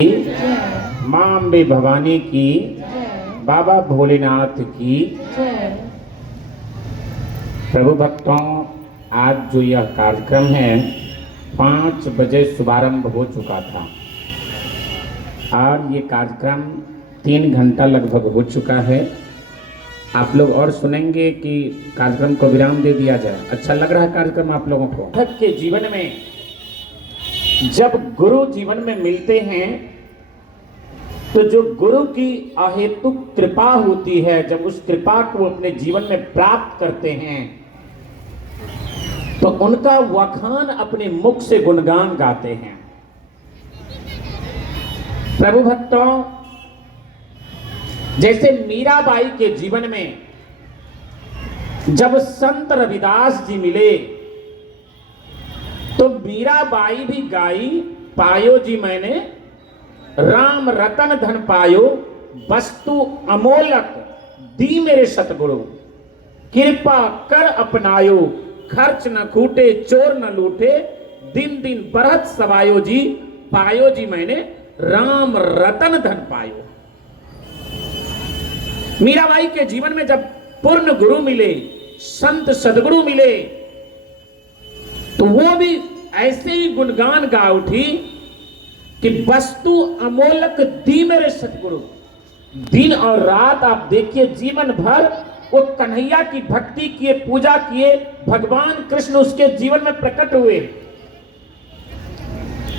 माँ अम्बे भवानी की, बाबा भोलेनाथ की। प्रभु भक्तों, आज जो यह कार्यक्रम है 5 बजे शुभारंभ हो चुका था और ये कार्यक्रम 3 घंटा लगभग हो चुका है। आप लोग और सुनेंगे कि कार्यक्रम को विराम दे दिया जाए। अच्छा लग रहा है कार्यक्रम आप लोगों को? भक्त के जीवन में जब गुरु जीवन में मिलते हैं तो जो गुरु की अहेतुक कृपा होती है, जब उस कृपा को अपने जीवन में प्राप्त करते हैं तो उनका वखान अपने मुख से गुणगान गाते हैं। प्रभु भक्तों, जैसे मीराबाई के जीवन में जब संत रविदास जी मिले तो मीराबाई भी गाई, पायो जी मैंने राम रतन धन पायो, वस्तु अमोलक दी मेरे सतगुरु, कृपा कर अपनायो, खर्च न खूटे चोर न लूटे, दिन दिन बरहत सवायो जी, पायो जी मैंने राम रतन धन पायो। मीराबाई के जीवन में जब पूर्ण गुरु मिले, संत सदगुरु मिले, तो वो भी ऐसे ही गुणगान गा उठी कि वस्तु अमोलक दी मेरे सतगुरु। दिन और रात आप देखिए, जीवन भर वो कन्हैया की भक्ति किए, पूजा किए, भगवान कृष्ण उसके जीवन में प्रकट हुए,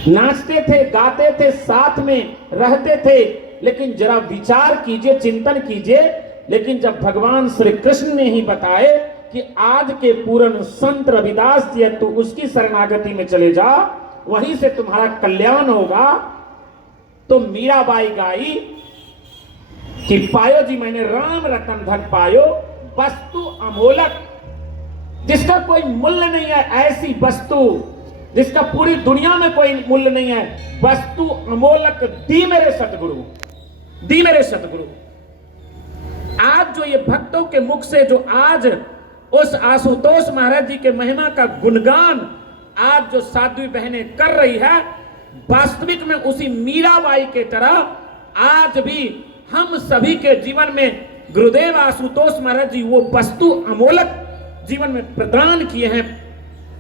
नाचते थे, गाते थे, साथ में रहते थे। लेकिन जरा विचार कीजिए, चिंतन कीजिए, लेकिन जब भगवान श्री कृष्ण ने ही बताए कि आज के पूर्ण संत रविदास जी है, तो उसकी शरणागति में चले जा, वहीं से तुम्हारा कल्याण होगा, तो मीराबाई गाई कि पायो जी मैंने राम रतन धन पायो, वस्तु अमोलक, जिसका कोई मूल्य नहीं है, ऐसी वस्तु जिसका पूरी दुनिया में कोई मूल्य नहीं है, वस्तु अमोलक दी मेरे सतगुरु, दी मेरे सतगुरु। आज जो ये भक्तों के मुख से जो आज उस आशुतोष महाराज जी के महिमा का गुणगान आज जो साध्वी बहनें कर रही है, वास्तविक में उसी मीराबाई के तरह आज भी हम सभी के जीवन में गुरुदेव आशुतोष महाराज जी वो वस्तु अमोलक जीवन में प्रदान किए हैं,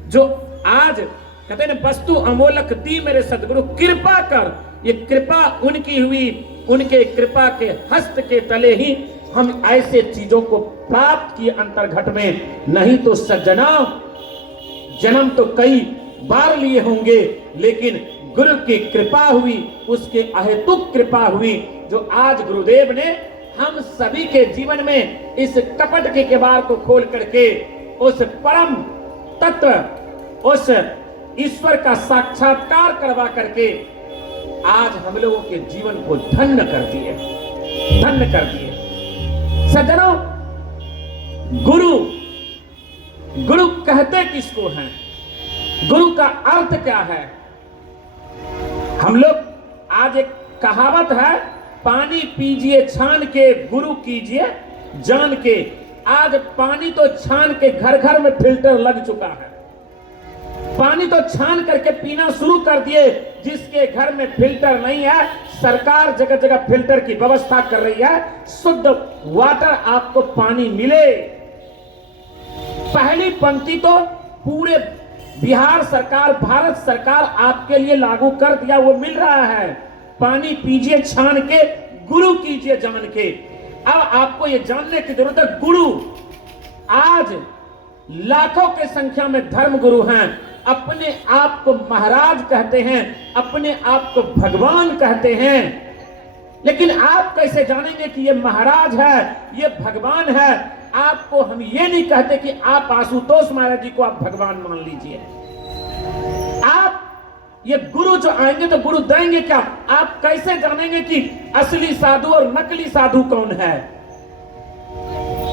जो आज कहते हैं वस्तु अमोलक दी मेरे सतगुरु, कृपा कर। ये कृपा उनकी हुई, उनके कृपा के हस्त के तले ही हम ऐसे चीजों को प्राप्त किए अंतर्घट में। नहीं तो सज्जना, जन्म तो कई बार लिए होंगे, लेकिन गुरु की कृपा हुई, उसके अहेतुक कृपा हुई, जो आज गुरुदेव ने हम सभी के जीवन में इस कपट के किवाड़ को खोल करके उस परम तत्व, उस ईश्वर का साक्षात्कार करवा करके आज हम लोगों के जीवन को धन्य कर दिए, धन्य कर दिए। सज्जनों, गुरु, गुरु कहते किसको हैं? गुरु का अर्थ क्या है? हम लोग आज एक कहावत है, पानी पीजिए छान के, गुरु कीजिए जान के। आज पानी तो छान के घर घर में फिल्टर लग चुका है, पानी तो छान करके पीना शुरू कर दिए। जिसके घर में फिल्टर नहीं है, सरकार जगह जगह फिल्टर की व्यवस्था कर रही है, शुद्ध वाटर आपको पानी मिले। पहली पंक्ति तो पूरे बिहार सरकार, भारत सरकार आपके लिए लागू कर दिया, वो मिल रहा है। पानी पीजिए छान के, गुरु कीजिए जान के। अब आपको ये जानने की जरूरत है, गुरु आज लाखों के संख्या में धर्म गुरु हैं, अपने आप को महाराज कहते हैं, अपने आप को भगवान कहते हैं। लेकिन आप कैसे जानेंगे कि ये महाराज है, ये भगवान है? आपको हम ये नहीं कहते कि आप आशुतोष महाराज जी को आप भगवान मान लीजिए। आप ये गुरु जो आएंगे तो गुरु देंगे क्या? आप कैसे जानेंगे कि असली साधु और नकली साधु कौन है?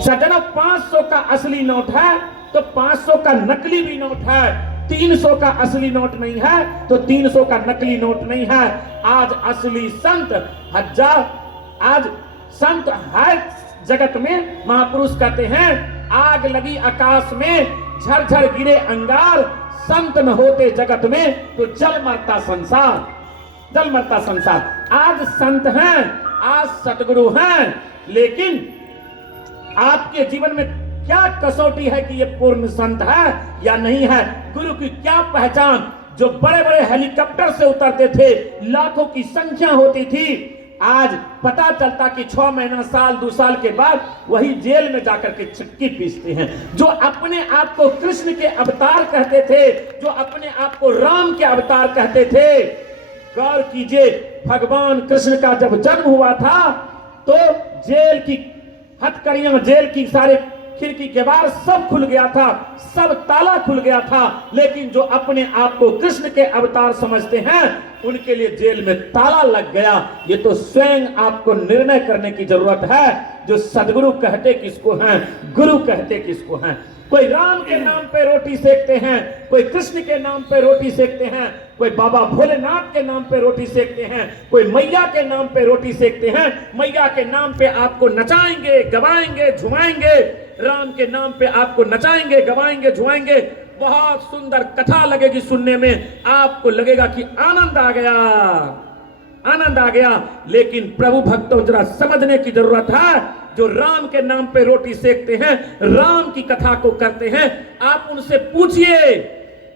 सज्जनों, 500 का असली नोट है तो 500 का नकली भी नोट है। 300 का असली नोट नहीं है तो 300 का नकली नोट नहीं है। आज असली संत हजार, आज संत हर जगत में महापुरुष कहते हैं, आग लगी आकाश में, झरझर गिरे अंगार, संत न होते जगत में तो जल मरता संसार। जल मरता संसार। आज संत हैं, आज सतगुरु हैं, लेकिन आपके जीवन में क्या कसौटी है कि ये पूर्ण संत है या नहीं है? गुरु की क्या पहचान? जो बड़े बड़े हेलीकॉप्टर से उतरते थे, लाखों की संख्या होती थी, आज पता चलता कि 6 महीना, साल, 2 साल के बाद वही जेल में जाकर के चक्की पीसते हैं। जो अपने आप को कृष्ण के अवतार कहते थे, जो अपने आप को राम के अवतार कहते थे, गौर कीजिए, भगवान कृष्ण का जब जन्म हुआ था तो जेल की हथकड़ियां, जेल की सारे खिड़की के बाहर सब खुल गया था, सब ताला खुल गया था, लेकिन जो अपने आप को कृष्ण के अवतार समझते हैं उनके लिए जेल में ताला लग गया। ये तो स्वयं आपको निर्णय करने की जरूरत है, जो सदगुरु कहते किसको हैं, गुरु कहते किसको हैं। कोई राम के नाम पे रोटी सेकते हैं, कोई कृष्ण के नाम पे रोटी सेकते हैं, कोई बाबा भोलेनाथ के नाम पे रोटी सेकते हैं, कोई मैया के नाम पे रोटी सेकते हैं। मैया के नाम पे आपको नचाएंगे, गवाएंगे, झुमाएंगे, राम के नाम पे आपको नचाएंगे, गवाएंगे, झुमाएंगे। बहुत सुंदर कथा लगेगी सुनने में, आपको लगेगा कि आनंद आ गया, आनंद आ गया। लेकिन प्रभु भक्तों, जरा समझने की जरूरत है, जो राम के नाम पे रोटी सेकते हैं, राम की कथा को करते हैं, आप उनसे पूछिए,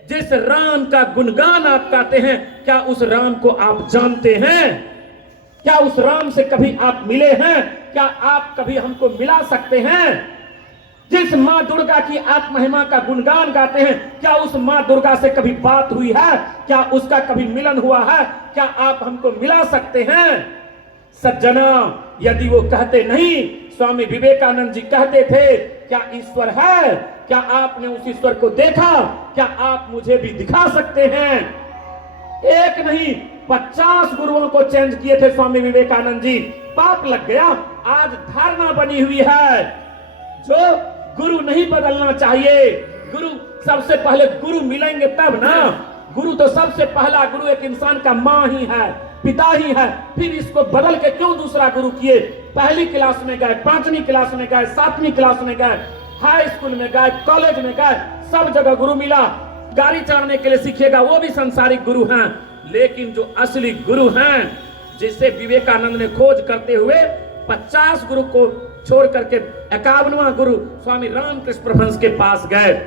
जिस राम का गुणगान आप गाते हैं, क्या उस राम को आप जानते हैं? क्या उस राम से कभी आप मिले हैं? क्या आप कभी हमको मिला सकते हैं? जिस मां दुर्गा की आप महिमा का गुणगान गाते हैं, क्या उस मां दुर्गा से कभी बात हुई है? क्या उसका कभी मिलन हुआ है? क्या आप हमको मिला सकते हैं? सज्जना, यदि वो कहते नहीं, स्वामी विवेकानंद जी कहते थे, क्या ईश्वर है? क्या आपने उस ईश्वर को देखा? क्या आप मुझे भी दिखा सकते हैं? एक नहीं, 50 गुरुओं को चेंज किए थे स्वामी विवेकानंद जी। पाप लग गया। आज धारणा बनी हुई है, जो गुरु नहीं बदलना चाहिए। गुरु सबसे पहले गुरु मिलेंगे तब ना। गुरु तो सबसे पहला गुरु एक इंसान का मां ही है, पिता ही है, फिर इसको बदल के क्यों दूसरा गुरु किए? पहली क्लास में गए, 5वीं क्लास में गए, 7वीं क्लास में गए, हाई स्कूल में गए, कॉलेज में गए, सब जगह गुरु मिला। गाड़ी चढ़ने के लिए सीखेगा, वो भी संसारिक गुरु हैं। लेकिन जो असली गुरु हैं, जिसे विवेकानंद ने खोज करते हुए 50 गुरु को छोड़ करके 51वां गुरु स्वामी रामकृष्ण परमहंस के पास गए।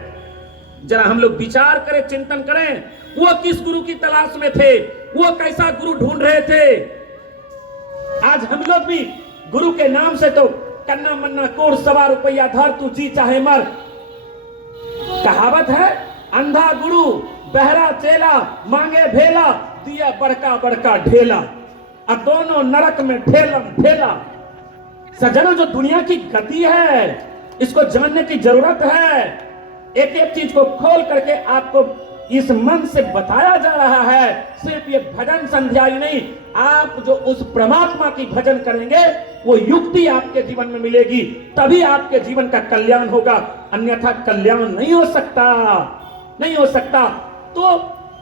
जरा हम लोग विचार करें, चिंतन करें, वो किस गुरु की तलाश में थे? वो कैसा गुरु ढूंढ रहे थे? आज हम लोग भी गुरु के नाम से तो कन्ना मन्ना कोड़ 1.25 रुपया धर तू जी चाहे मर। कहावत है, अंधा गुरु बहरा चेला, मांगे भेला, दिया बड़का बड़का ढेला, और दोनों नरक में ठेलम ठेला। सज्जनों, जो दुनिया की गति है, इसको जानने की जरूरत है। एक एक चीज को खोल करके आपको इस मन से बताया जा रहा है। सिर्फ ये भजन संध्या ही नहीं, आप जो उस परमात्मा की भजन करेंगे, वो युक्ति आपके जीवन में मिलेगी, तभी आपके जीवन का कल्याण होगा, अन्यथा कल्याण नहीं हो सकता, नहीं हो सकता। तो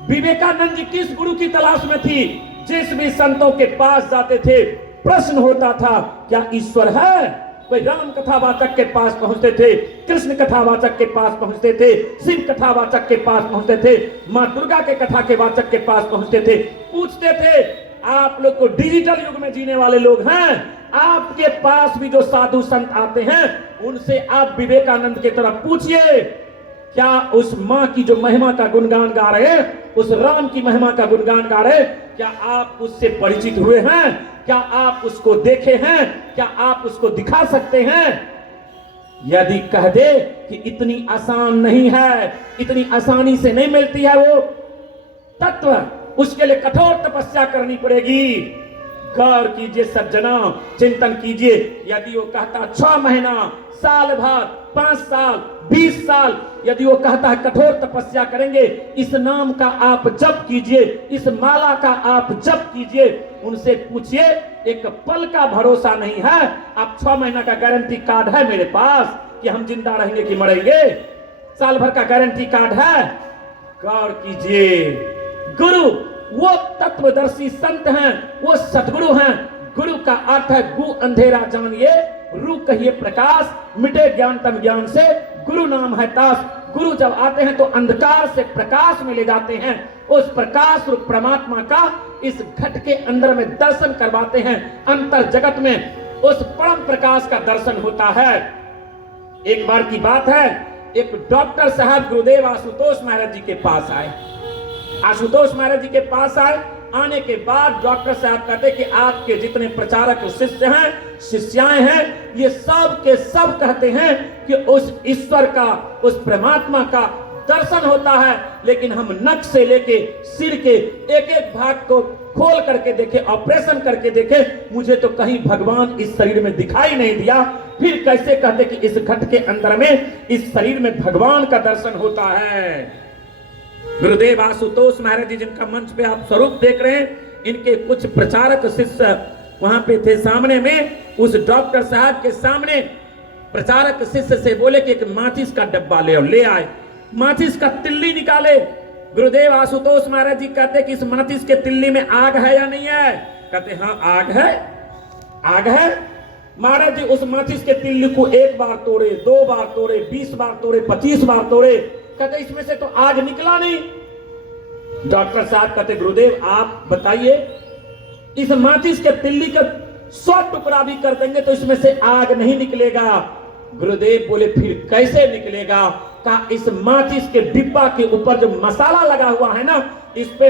विवेकानंद जी किस गुरु की तलाश में थी? जिस भी संतों के पास जाते थे, प्रश्न होता था, क्या ईश्वर है? कोई राम कथावाचक के पास पहुंचते थे, कृष्ण कथावाचक के पास पहुंचते थे, शिव कथावाचक के पास पहुंचते थे, मां दुर्गा के कथा के वाचक के पास पहुंचते थे, पूछते थे। आप लोग को डिजिटल युग में जीने वाले लोग हैं, आपके पास भी जो साधु संत आते हैं, उनसे आप विवेकानंद की तरफ पूछिए, क्या उस मां की जो महिमा का गुणगान गा रहे हैं, उस राम की महिमा का गुणगान गा रहे, क्या आप उससे परिचित हुए हैं? क्या आप उसको देखे हैं? क्या आप उसको दिखा सकते हैं? यदि कह दे कि इतनी आसान नहीं है, इतनी आसानी से नहीं मिलती है वो तत्व, उसके लिए कठोर तपस्या करनी पड़ेगी। गौर कीजिए सज्जना, चिंतन कीजिए। यदि वो कहता 6 महीना, साल भर, 5 साल, 20 साल, यदि वो कहता है कठोर तपस्या करेंगे, इस नाम का आप जप कीजिए, इस माला का आप जप कीजिए, उनसे पूछिए, एक पल का भरोसा नहीं है। आप 6 महीना का गारंटी कार्ड है मेरे पास कि हम जिंदा रहेंगे कि मरेंगे? साल भर का गारंटी कार्ड है? गौर कीजिए, गुरु वो तत्वदर्शी संत हैं, वो सतगुरु हैं। गुरु का अर्थ है गु अंधेरा जानिए, रू कहिए प्रकाश, मिटे ज्ञान तम ज्ञान से, गुरु नाम है तास। गुरु जब आते हैं तो अंधकार से प्रकाश में ले जाते हैं, उस प्रकाश रूप परमात्मा का इस घट के अंदर में दर्शन करवाते हैं। अंतर जगत में उस परम प्रकाश का दर्शन होता है। एक बार की बात है, एक डॉक्टर साहब गुरुदेव आशुतोष महाराज जी के पास आए। आशुतोष महाराज जी के पास आए, आने के बाद डॉक्टर साहब कहते कि आपके जितने प्रचारक शिष्य हैं, शिष्याएं हैं, ये सब के सब कहते हैं कि उस ईश्वर का, उस परमात्मा का दर्शन होता है, लेकिन हम नक से लेके सिर के एक एक भाग को खोल करके देखे, ऑपरेशन करके देखे, मुझे तो कहीं भगवान इस शरीर में दिखाई नहीं दिया। फिर कैसे कहते कि इस घट के अंदर में, इस शरीर में भगवान का दर्शन होता है। गुरुदेव आशुतोष महाराज जी जिनका मंच पे आप स्वरूप देख रहे हैं, इनके कुछ प्रचारक शिष्य वहां पे थे सामने में। उस डॉक्टर साहब के सामने प्रचारक शिष्य से बोले कि एक माचिस का डब्बा ले आए। माचिस का तिल्ली निकाले। गुरुदेव आशुतोष महाराज जी कहते कि इस माचिस के तिल्ली में आग है या नहीं है? कहते हाँ आग है, आग है। महाराज जी उस माचिस के तिल्ली को एक बार तोड़े, 2 बार तोड़े, 20 बार तोड़े, 25 बार तोड़े, कहते इसमें से तो आग निकला नहीं। डॉक्टर साहब कहते गुरुदेव आप बताइए, इस माचिस के तिल्ली का 100 टुकड़ा भी कर देंगे तो इसमें से आग नहीं निकलेगा। गुरुदेव बोले फिर कैसे निकलेगा? कहा इस माचिस के डिब्बा के ऊपर जो मसाला लगा हुआ है ना, इस पे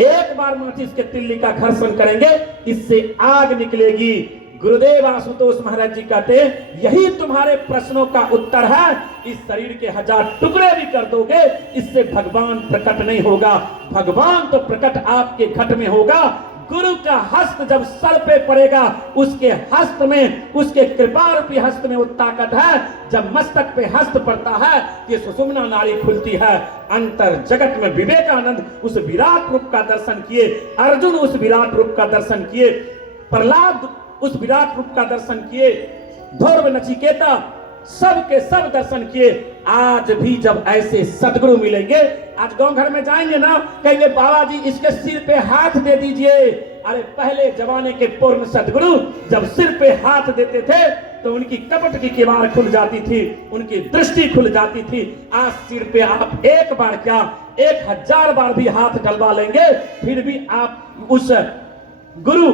एक बार माचिस के तिल्ली का घर्षण करेंगे, इससे आग निकलेगी। गुरुदेव आशुतोष महाराज जी कहते यही तुम्हारे प्रश्नों का उत्तर है। इस शरीर के 1000 टुकड़े भी कर दोगे, इससे भगवान प्रकट नहीं होगा। भगवान तो प्रकट आपके घट में होगा। गुरु का हस्त जब सर पे पड़ेगा, उसके हस्त में, उसके कृपा रूपी हस्त में वो ताकत है। जब मस्तक पे हस्त पड़ता है, ये सुषुम्ना नाड़ी खुलती है। अंतर जगत में विवेकानंद उस विराट रूप का दर्शन किए, अर्जुन उस विराट रूप का दर्शन किए, प्रहलाद उस विराट रूप का दर्शन किए, ध्रुव नचिकेता सब के सब दर्शन किए। आज भी जब ऐसे सदगुरु मिलेंगे, आज गांव घर में जाएंगे ना, कहेंगे बाबा जी इसके सिर पे हाथ दे दीजिए। अरे पहले जमाने के पूर्ण सदगुरु जब सिर पे हाथ देते थे तो उनकी कपट की किवाड़ खुल जाती थी, उनकी दृष्टि खुल जाती थी। आज सिर पे आप एक बार क्या 1000 बार भी हाथ डलवा लेंगे, फिर भी आप उस गुरु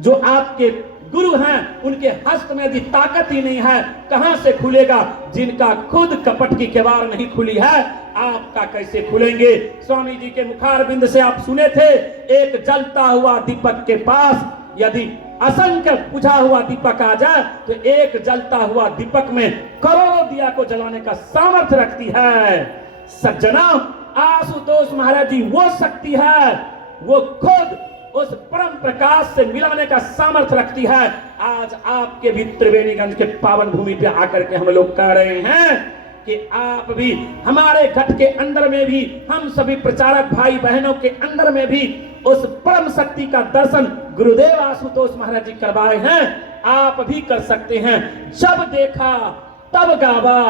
जो आपके गुरु हैं उनके हस्त में यदि ताकत ही नहीं है, कहां से खुलेगा? जिनका खुद कपट की किवाड़ नहीं खुली है, आपका कैसे खुलेंगे? स्वामी जी के मुखारबिंद से आप सुने थे, एक जलता हुआ दीपक के पास यदि असंख्य बुझा हुआ दीपक आ जाए तो एक जलता हुआ दीपक में करोड़ों दिया को जलाने का सामर्थ्य रखती है। सज्जना, आशुतोष महाराज जी वो शक्ति है, वो खुद उस परम प्रकाश से मिलाने का सामर्थ्य रखती है। आज आपके भी त्रिवेणीगंज के पावन भूमि पे आकर के हम लोग कह रहे हैं कि आप भी हमारे घट के अंदर में भी, हम सभी प्रचारक भाई बहनों के अंदर में भी उस परम शक्ति का दर्शन गुरुदेव आशुतोष महाराज जी करवाए हैं। आप भी कर सकते हैं। जब देखा तब गावा,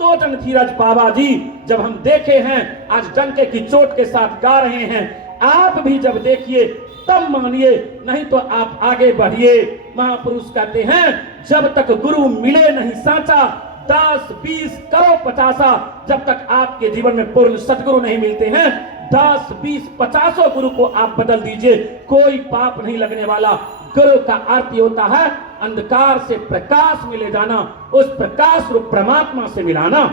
तो जन धीरज बाबा जी जब हम देखे हैं, आज डंके की चोट के साथ गा रहे हैं। आप भी जब देखिए तब मानिए, नहीं तो आप आगे बढ़िए। महापुरुष कहते हैं जब तक गुरु मिले नहीं साचा, 10, 20 करो 50, जब तक आपके जीवन में पूर्ण सदगुरु नहीं मिलते हैं, 10, 20, 50 गुरु को आप बदल दीजिए, कोई पाप नहीं लगने वाला। गुरु का अर्थ होता है अंधकार से प्रकाश में ले जाना, उस प्रकाश रूप परमात्मा से मिलाना।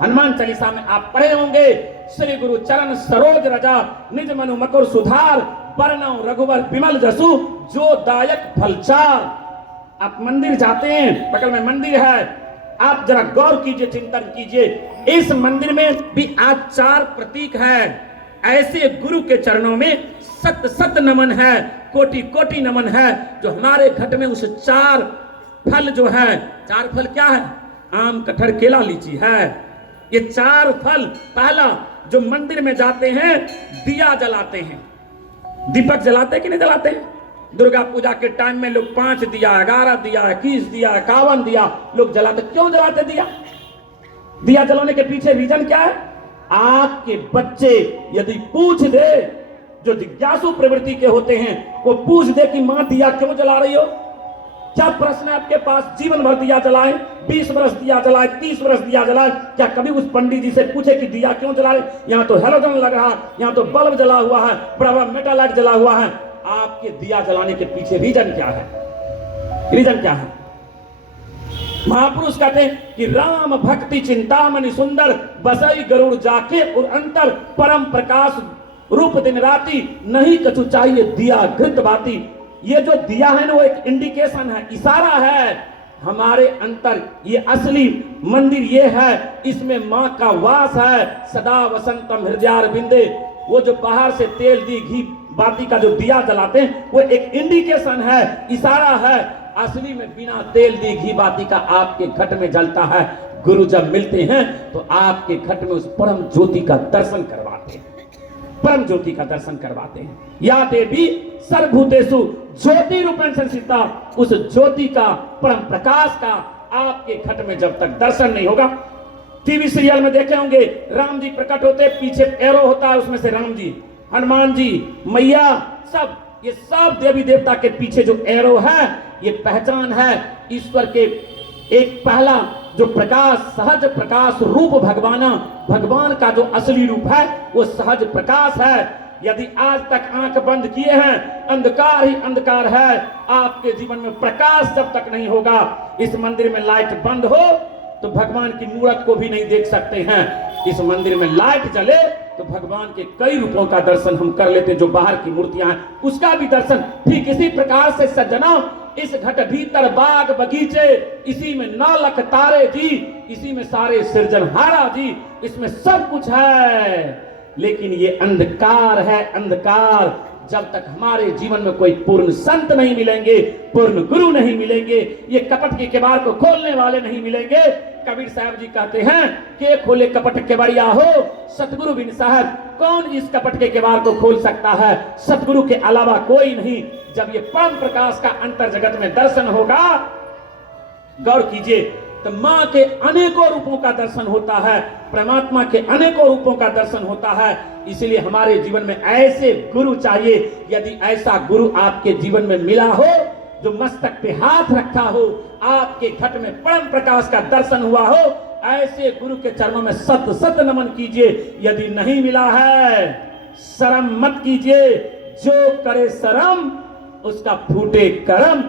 हनुमान चालीसा में आप पढ़े होंगे, श्री गुरु चरण सरोज रजा, निज मनु मकुर सुधार, बरनौ रघुवर विमल जसु, जो दायक फलचार। आप मंदिर जाते हैं, बगल में मंदिर है, आप जरा गौर कीजिए, चिंतन कीजिए। इस मंदिर में भी आज 4 प्रतीक है। ऐसे गुरु के चरणों में सत सत नमन है, कोटि कोटि नमन है। जो हमारे घट में उस 4 फल जो है, 4 फल क्या है? आम, कटहल, केला, लीची है। ये 4 फल, पहला जो मंदिर में जाते हैं दिया जलाते हैं। दीपक जलाते कि नहीं जलाते? दुर्गा पूजा के टाइम में लोग 5 दिया, 11 दिया, 21 दिया, 51 दिया लोग जलाते। क्यों जलाते दिया? दिया जलाने के पीछे रीजन क्या है? आपके बच्चे यदि पूछ दे, जो जिज्ञासु प्रवृत्ति के होते हैं, वो पूछ दे कि मां दिया क्यों जला रही हो, क्या प्रश्न है आपके पास? जीवन भर दिया जलाए, 20 वर्ष दिया जलाए, 30 वर्ष दिया जलाए, क्या कभी उस पंडित जी से पूछे कि दिया क्यों जला रहे? यहाँ तो हेलोजन लग रहा है, यहाँ तो बल्ब जला हुआ है, बड़ा मेटालाइट जला हुआ है। आपके दिया जलाने के पीछे रीजन क्या है? रीजन क्या है? महापुरुष कहते हैं कि राम भक्ति चिंतामणि सुंदर बसई गरुड़ जाके और अंतर परम प्रकाश रूप दिन राती नहीं कछु चाहिए दिया घृत बाती। ये जो दिया है ना वो एक इंडिकेशन है, इशारा है हमारे अंतर। ये असली मंदिर ये है, इसमें मां का वास है सदा वसंतम हृदयार बिंदे। वो जो बाहर से तेल दी घी बाती का जो दिया जलाते हैं वो एक इंडिकेशन है, इशारा है। असली में बिना तेल दी घी बाती का आपके घट में जलता है। गुरु जब मिलते हैं तो आपके घट में उस परम ज्योति का दर्शन करवाते हैं, परम ज्योति का दर्शन करवाते हैं। या देवी सर्वभूतेषु ज्योति रूपेण संस्थिता, उस ज्योति का परम प्रकाश का आपके घट में जब तक दर्शन नहीं होगा। टीवी सीरियल में देखे होंगे राम जी प्रकट होते, पीछे एरो होता है, उसमें से राम जी, हनुमान जी, मैया, सब ये सब देवी देवता के पीछे जो एरो है ये पहचान है ईश्वर के एक पहला जो प्रकाश, सहज प्रकाश रूप भगवान का जो असली रूप है वो सहज प्रकाश है। यदि आज तक आंख बंद किए हैं, अंधकार ही अंधकार है, आपके जीवन में प्रकाश जब तक नहीं होगा, इस मंदिर में लाइट बंद हो तो भगवान की मूर्त को भी नहीं देख सकते हैं। इस मंदिर में लाइट जले तो भगवान के कई रूपों का दर्शन हम कर लेते, जो बाहर की मूर्तियां हैं उसका भी दर्शन। ठीक इसी प्रकार से सज्जनों, इस घट भीतर बाग बगीचे, इसी में 9 लाख तारे जी, इसी में सारे सृजनहारा जी, इसमें सब कुछ है। लेकिन ये अंधकार है, अंधकार। जब तक हमारे जीवन में कोई पूर्ण संत नहीं मिलेंगे, पूर्ण गुरु नहीं मिलेंगे, ये कपट के किवाड़ को खोलने वाले नहीं मिलेंगे। कबीर साहब जी कहते हैं के खोले कपट के बढ़िया हो सतगुरु बिन साहब। कौन इस कपट के किवाड़ को खोल सकता है? सतगुरु के अलावा कोई नहीं। जब ये परम प्रकाश का अंतर जगत में दर्शन होगा, गौर कीजिए, तो मां के अनेकों रूपों का दर्शन होता है, परमात्मा के अनेकों रूपों का दर्शन होता है। इसलिए हमारे जीवन में ऐसे गुरु चाहिए। यदि ऐसा गुरु आपके जीवन में मिला हो, जो मस्तक पे हाथ रखा हो, आपके घट में परम प्रकाश का दर्शन हुआ हो, ऐसे गुरु के चरणों में सत सत नमन कीजिए। यदि नहीं मिला है, शर्म मत कीजिए। जो करे शर्म उसका फूटे कर्म।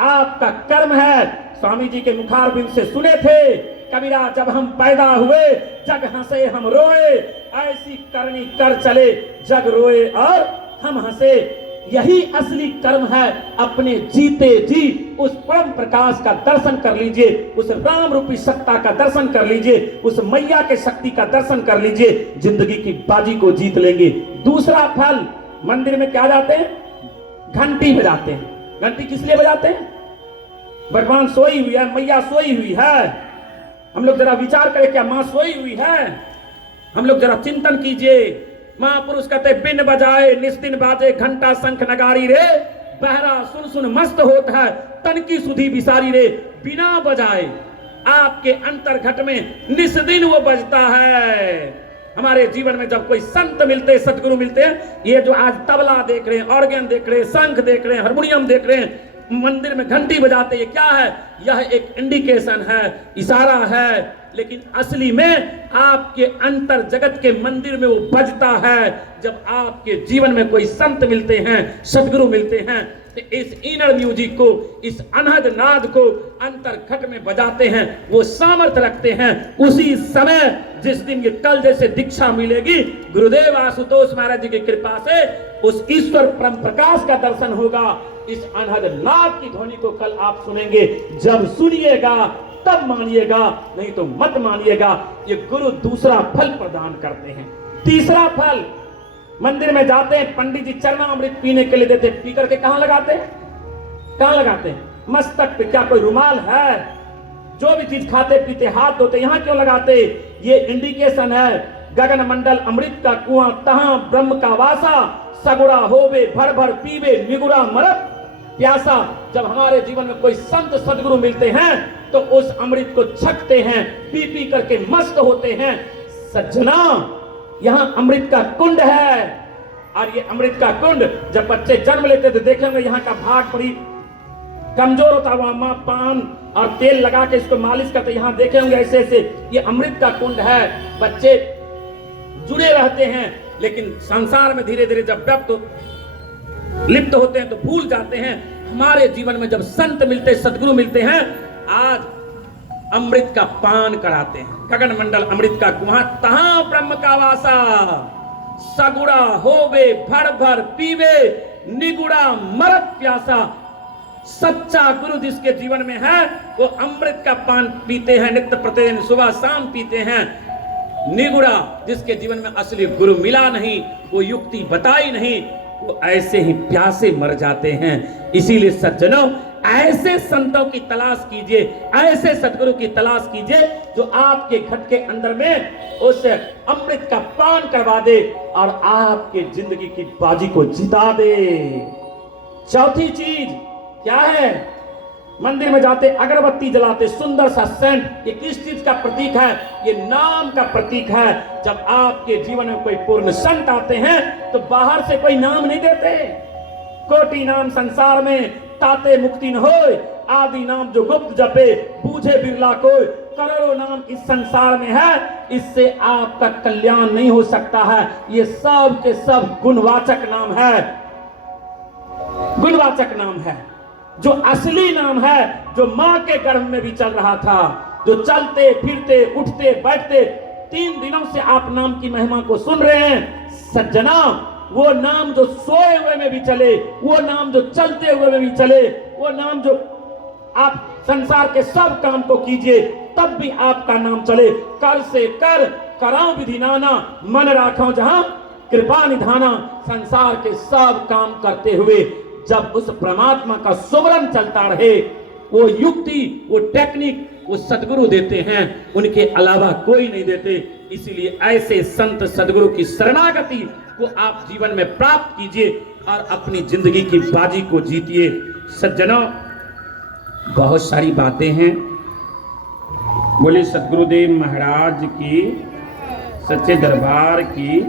आपका कर्म है। स्वामी जी के मुखारबिंद से सुने थे, कबीरा जब हम पैदा हुए जग हंसे हम रोए, ऐसी करनी कर चले जग रोए और हम हंसे। यही असली कर्म है। अपने जीते जी उस परम प्रकाश का दर्शन कर लीजिए, उस राम रूपी सत्ता का दर्शन कर लीजिए, उस मैया के शक्ति का दर्शन कर लीजिए, जिंदगी की बाजी को जीत लेंगे। दूसरा फल, मंदिर में क्या जाते हैं? घंटी बजाते हैं। घंटी किस लिए बजाते हैं? भगवान सोई हुई है, मैया सोई हुई है। हम लोग जरा विचार करें, क्या मां सोई हुई है? हम लोग जरा चिंतन कीजिए। महापुरुष कहते बिन बजाए निस्दिन बाजे घंटा शंख नगारी रे, बहरा सुन सुन मस्त होता है तन की सुधी बिसारी रे। बिना बजाए आपके अंतर घट में निस्दिन वो बजता है। हमारे जीवन में जब कोई संत मिलते हैं, सतगुरु मिलते हैं, ये जो आज तबला देख रहे हैं, ऑर्गन देख रहे हैं, शंख देख रहे हैं, हारमोनियम देख रहे हैं, मंदिर में घंटी बजाते हैं, क्या है? यह एक इंडिकेशन है, इशारा है। लेकिन असली में आपके अंतर जगत के मंदिर में वो बजता है जब आपके जीवन में कोई संत मिलते हैं, सतगुरु मिलते हैं। तो इस इनर म्यूजिक को, इस अनहद नाद को अंतर घट में बजाते हैं, वो सामर्थ्य रखते हैं। उसी समय जिस दिन ये कल जैसे दीक्षा मिलेगी, गुरुदेव आशुतोष महाराज जी की कृपा से उस ईश्वर परम प्रकाश का दर्शन होगा। इस अनहद नाद की ध्वनि को कल आप सुनेंगे। जब सुनिएगा तब मानिएगा, नहीं तो मत मानिएगा। ये गुरु दूसरा फल प्रदान करते हैं। तीसरा फल, मंदिर में जाते हैं, पंडित जी चरणामृत पीने के लिए देते, पी करके कहां लगाते हैं? कहां लगाते हैं? मस्तक पे। क्या कोई रुमाल है? जो भी चीज खाते पीते हाथ धोते, यहां क्यों लगाते? ये इंडिकेशन है गगन मंडल अमृत का कुआं, तहां ब्रह्म का वासा, सगुड़ा होवे भर भर पीवे निगुरा मरत प्यासा। जब हमारे जीवन में कोई संत सदगुरु मिलते हैं तो उस अमृत को छकते हैं, पी पी करके मस्त होते हैं। सज्जना, यहां अमृत का कुंड है। और ये अमृत का कुंड, जब बच्चे जन्म लेते तो देखेंगे यहां का भाग बड़ी कमजोर होता हुआ माँ पान और तेल लगा के इसको मालिश करते, यहाँ देखे होंगे ऐसे ऐसे, ये अमृत का कुंड है। बच्चे जुड़े रहते हैं, लेकिन संसार में धीरे धीरे जब लिप्त होते हैं तो भूल जाते हैं। हमारे जीवन में जब संत मिलते, सदगुरु मिलते हैं, आज अमृत का पान कराते हैं। गगन मंडल अमृत का कुआं, तहां ब्रह्म का वासा, सगुड़ा होवे भर भर पीवे, निगुड़ा मरत प्यासा। सच्चा गुरु जिसके जीवन में है वो अमृत का पान पीते हैं, नित्य प्रतिदिन सुबह शाम पीते हैं। निगुड़ा जिसके जीवन में असली गुरु मिला नहीं, वो युक्ति बताई नहीं, वो ऐसे ही प्यासे मर जाते हैं। इसीलिए सज्जनों, ऐसे संतों की तलाश कीजिए, ऐसे सदगुरु की तलाश कीजिए जो आपके घट के अंदर में उस अमृत का पान करवा दे और आपके जिंदगी की बाजी को जिता दे। चौथी चीज क्या है? मंदिर में जाते अगरबत्ती जलाते, सुंदर सा सेंट, ये किस चीज का प्रतीक है? ये नाम का प्रतीक है। जब आपके जीवन में कोई पूर्ण संत आते हैं तो बाहर से कोई नाम नहीं देते। कोटि नाम संसार में ताते मुक्ति न होय, आदि नाम जो गुप्त जपे, बूझे बिरला कोई। करोड़ों नाम इस संसार में है, इससे आपका कल्याण नहीं हो सकता है। ये सब के सब गुणवाचक नाम है, गुणवाचक नाम है। जो असली नाम है, जो मां के गर्भ में भी चल रहा था, जो चलते फिरते उठते बैठते 3 दिनों से आप नाम की महिमा को सुन रहे हैं सज्जना। वो नाम जो सोए हुए में भी चले, वो नाम जो चलते हुए में भी चले, वो नाम जो आप संसार के सब काम को कीजिए तब भी आपका नाम चले। कर से कर कराओ विधि नाना, मन राखो जहां कृपा निधाना। संसार के सब काम करते हुए जब उस परमात्मा का सुमरन चलता रहे, वो युक्ति, वो टेक्निक वो सदगुरु देते हैं, उनके अलावा कोई नहीं देते। इसीलिए ऐसे संत सदगुरु की शरणागति को आप जीवन में प्राप्त कीजिए और अपनी जिंदगी की बाजी को जीतिए। सज्जनों, बहुत सारी बातें हैं। बोले सदगुरुदेव महाराज की, सच्चे दरबार की